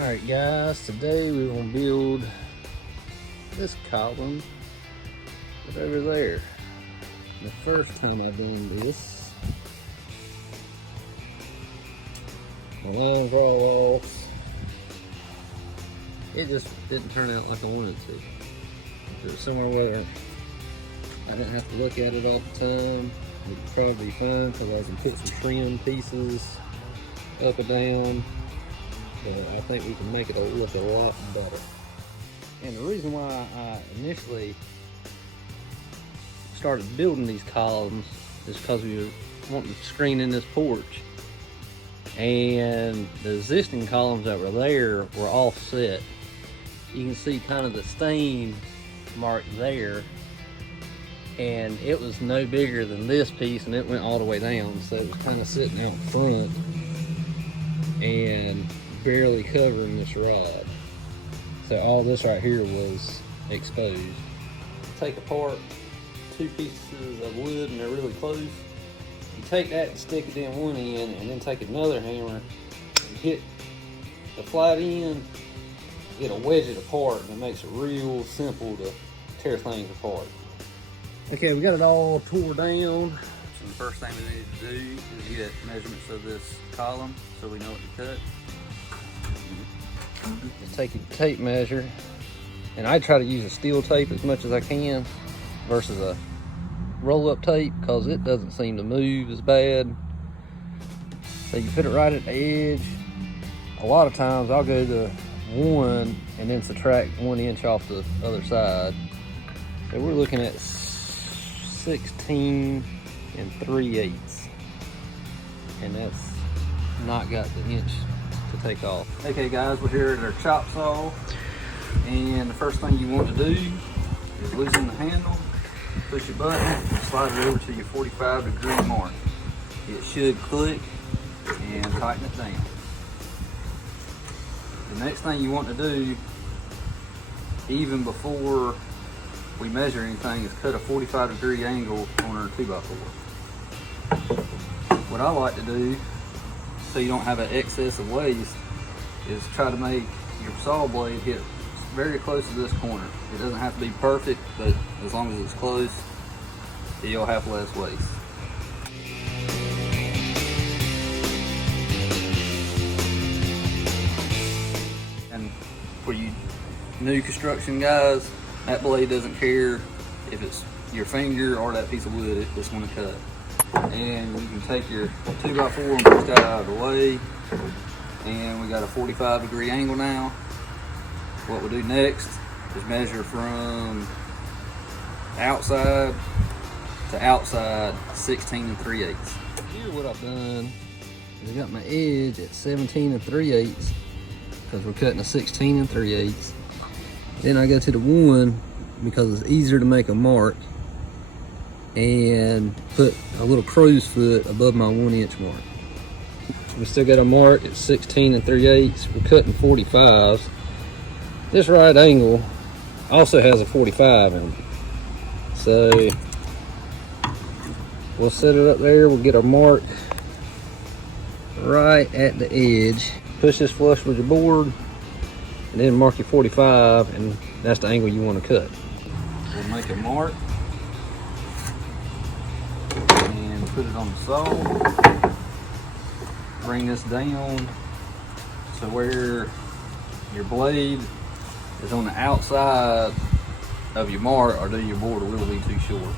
Alright guys, today we're going to build this column right over there. The first time I've done this, my lines were all off. It just didn't turn out like I wanted to. If it was somewhere where I didn't have to look at it all the time, it would probably be fine because I can put some trim pieces up and down. But I think we can make it look a lot better. And the reason why I initially started building these columns is because we were wanting to screen in this porch. And the existing columns that were there were offset. You can see kind of the stain mark there. And it was no bigger than this piece, and it went all the way down. So it was kind of sitting out front and barely covering this rod. So all this right here was exposed. Take apart two pieces of wood and they're really close. You take that and stick it in one end, and then take another hammer and hit the flat end. It'll wedge it apart, and it makes it real simple to tear things apart. Okay, we got it all tore down. So the first thing we need to do is get measurements of this column so we know what to cut. Just take your tape measure, and I try to use a steel tape as much as I can versus a roll-up tape because it doesn't seem to move as bad. So you put it right at the edge. A lot of times I'll go to 1 and then subtract 1 inch off the other side. So we're looking at 16 3/8, and that's not got the inch to take off. Okay guys, we're here at our chop saw, and the first thing you want to do is loosen the handle, push your button, and slide it over to your 45-degree mark. It should click, and tighten it down. The next thing you want to do, even before we measure anything, is cut a 45-degree angle on our 2x4. What I like to do, so you don't have an excess of waste, is try to make your saw blade hit very close to this corner. It doesn't have to be perfect, but as long as it's close, you'll have less waste. And for you new construction guys, that blade doesn't care if it's your finger or that piece of wood, it's going to cut. And you can take your 2x4 and push that out of the way. And we got a 45-degree angle now. What we'll do next is measure from outside to outside 16 3/8. Here what I've done is I got my edge at 17 3/8 because we're cutting a 16 3/8. Then I go to the 1 because it's easier to make a mark, and put a little crow's foot above my 1 inch mark. We still got a mark at 16 3/8. We're cutting 45s. This right angle also has a 45 in it. So we'll set it up there. We'll get our mark right at the edge. Push this flush with your board, and then mark your 45, and that's the angle you want to cut. We'll make a mark and put it on the saw. Bring this down to where your blade is on the outside of your mark, or do your board will be too short.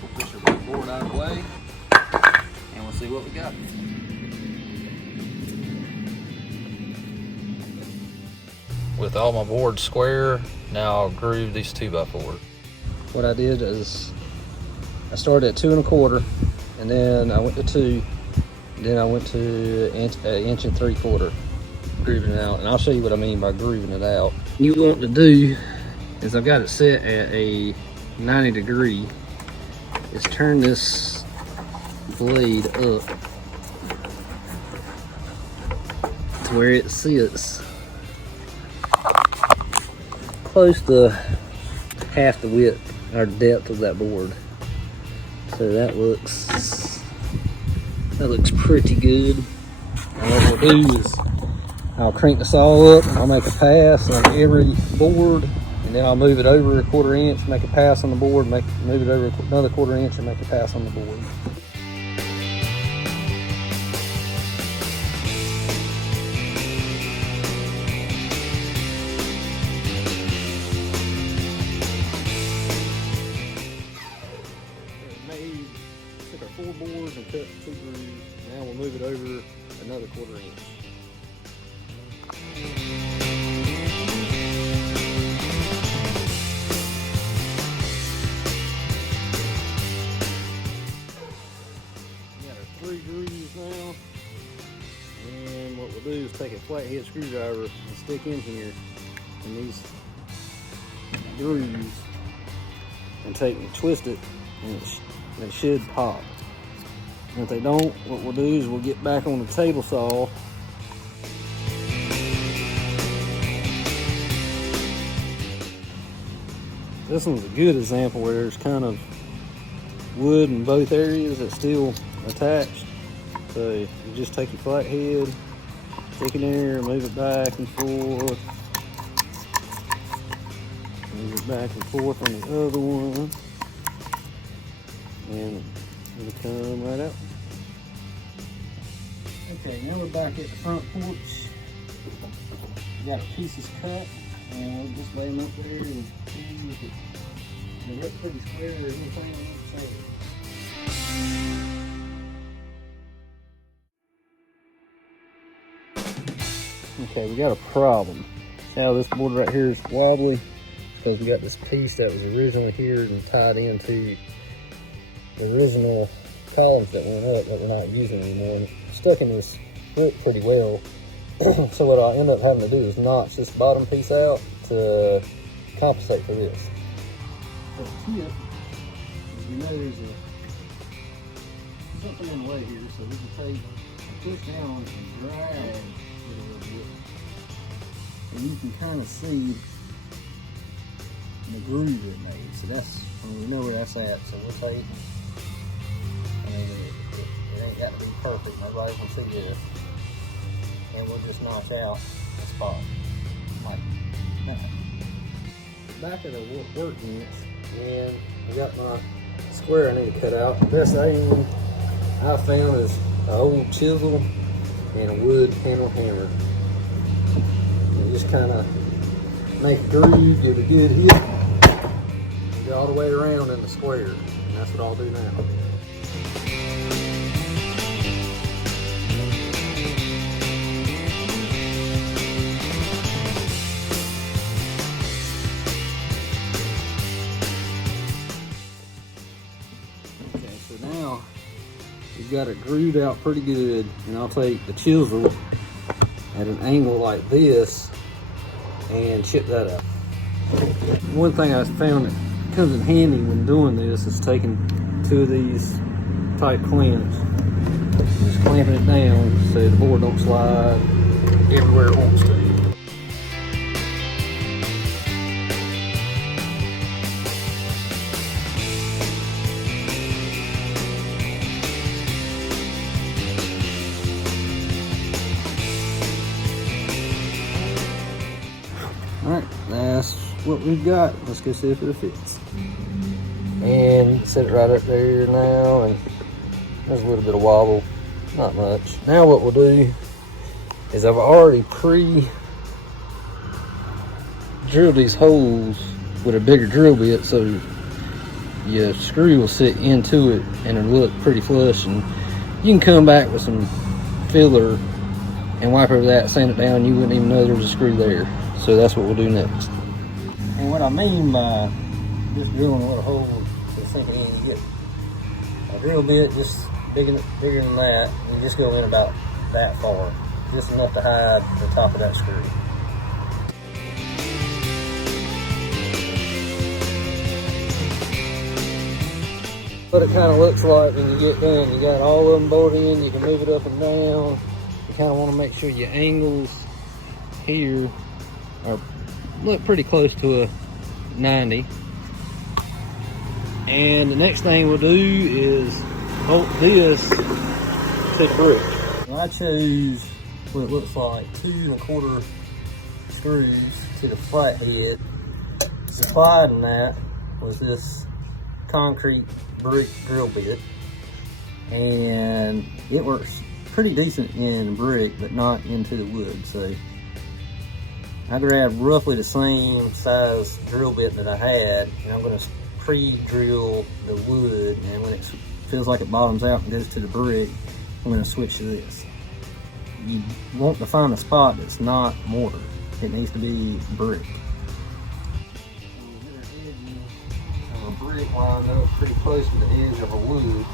We'll push your board out of the way, and we'll see what we got. With all my boards square, now I'll groove these 2x4. What I did is I started at 2 1/4, and then I went to 2, and then I went to 1 3/4, grooving it out. And I'll show you what I mean by grooving it out. What you want to do is, I've got it set at a 90 degree, is turn this blade up to where it sits close to half the width or depth of that board. So that looks pretty good. And what we'll do is I'll crank the saw up and I'll make a pass on every board, and then I'll move it over a 1/4 inch, make a pass on the board, move it over another 1/4 inch and make a pass on the board. Took our 4 boards and cut 2 grooves. Now we'll move it over another 1/4 inch. We got our 3 grooves now. And what we'll do is take a flathead screwdriver and stick in here in these grooves and twist it, and it should pop. And if they don't, what we'll do is we'll get back on the table saw This one's a good example where there's kind of wood in both areas that's still attached. So you just take your flathead, stick it in there, move it back and forth. Move it back and forth on the other one. And it'll come right out. Okay, now we're back at the front porch. We got our pieces cut, and we'll just lay them up there and see if they look pretty square or anything on that side. Okay, we got a problem. See how this board right here is wobbly? Because we got this piece that was originally here and tied into the original columns that went up that we're not using anymore, and it's stuck in this foot pretty well. So what I'll end up having to do is notch this bottom piece out to compensate for this. But the tip, as we know, there's something in the way here, so we can take and push down and drag it a little bit, and you can kind of see the groove it made. So that's, we know where that's at. So we'll take, and it ain't got to be perfect. Nobody can see this. And we'll just notch out the spot like that. Back at the workbench, and I got my square I need to cut out. The best aim I found is an old chisel and a wood handle hammer. And just kind of make a groove, give it a good hit, go all the way around in the square. And that's what I'll do now. Now we've got it grooved out pretty good, and I'll take the chisel at an angle like this and chip that out. One thing I found that comes in handy when doing this is taking 2 of these tight clamps, just clamping it down so the board don't slide everywhere it wants to. Alright, that's what we've got. Let's go see if it fits. And set it right up there now, and there's a little bit of wobble, not much. Now what we'll do is I've already pre-drilled these holes with a bigger drill bit, so your screw will sit into it and it'll look pretty flush, and you can come back with some filler and wipe over that, sand it down, you wouldn't even know there was a screw there. So that's what we'll do next. And what I mean by just drilling a little hole to sink it in, you get a drill bit just bigger than that, and you just go in about that far, just enough to hide the top of that screw. What it kind of looks like when you get done, you got all of them bolted in, you can move it up and down. You kind of want to make sure your angles here are look pretty close to a 90. And the next thing we'll do is bolt this to the brick. Well, I chose what it looks like, 2 1/4 screws to the flat head. Supplied in that was this concrete brick drill bit, and it works pretty decent in brick, but not into the wood. So I grabbed roughly the same size drill bit that I had, and I'm going to pre-drill the wood, and when it feels like it bottoms out and goes to the brick, I'm going to switch to this. You want to find a spot that's not mortar. It needs to be brick. Get our edges of a brick lined up pretty close to the edge of a wood.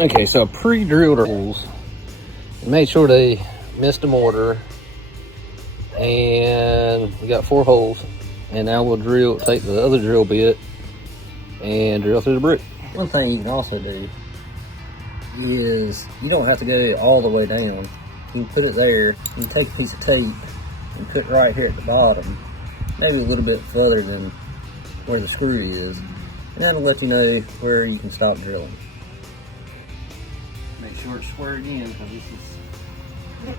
Okay, so I pre-drilled our holes and made sure they missed the mortar, and we got 4 holes. And now we'll take the other drill bit and drill through the brick. One thing you can also do is you don't have to go all the way down. You can put it there. You can take a piece of tape and put it right here at the bottom, maybe a little bit further than where the screw is, and that'll let you know where you can stop drilling. Make sure it's squared in, because this is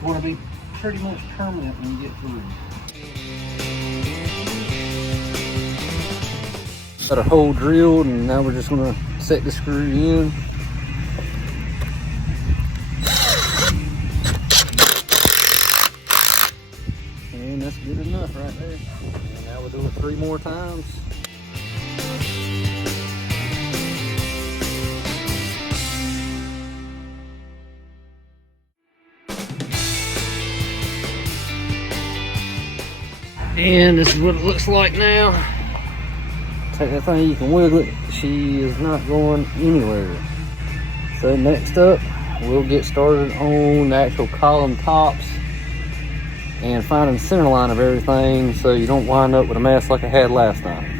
going to be pretty much permanent when you get through. Got our hole drilled, and now we're just going to set the screw in. And that's good enough right there. And now we'll do it 3 more times. And this is what it looks like now. Take that thing, you can wiggle it. She is not going anywhere. So next up, we'll get started on the actual column tops and finding the center line of everything, so you don't wind up with a mess like I had last time.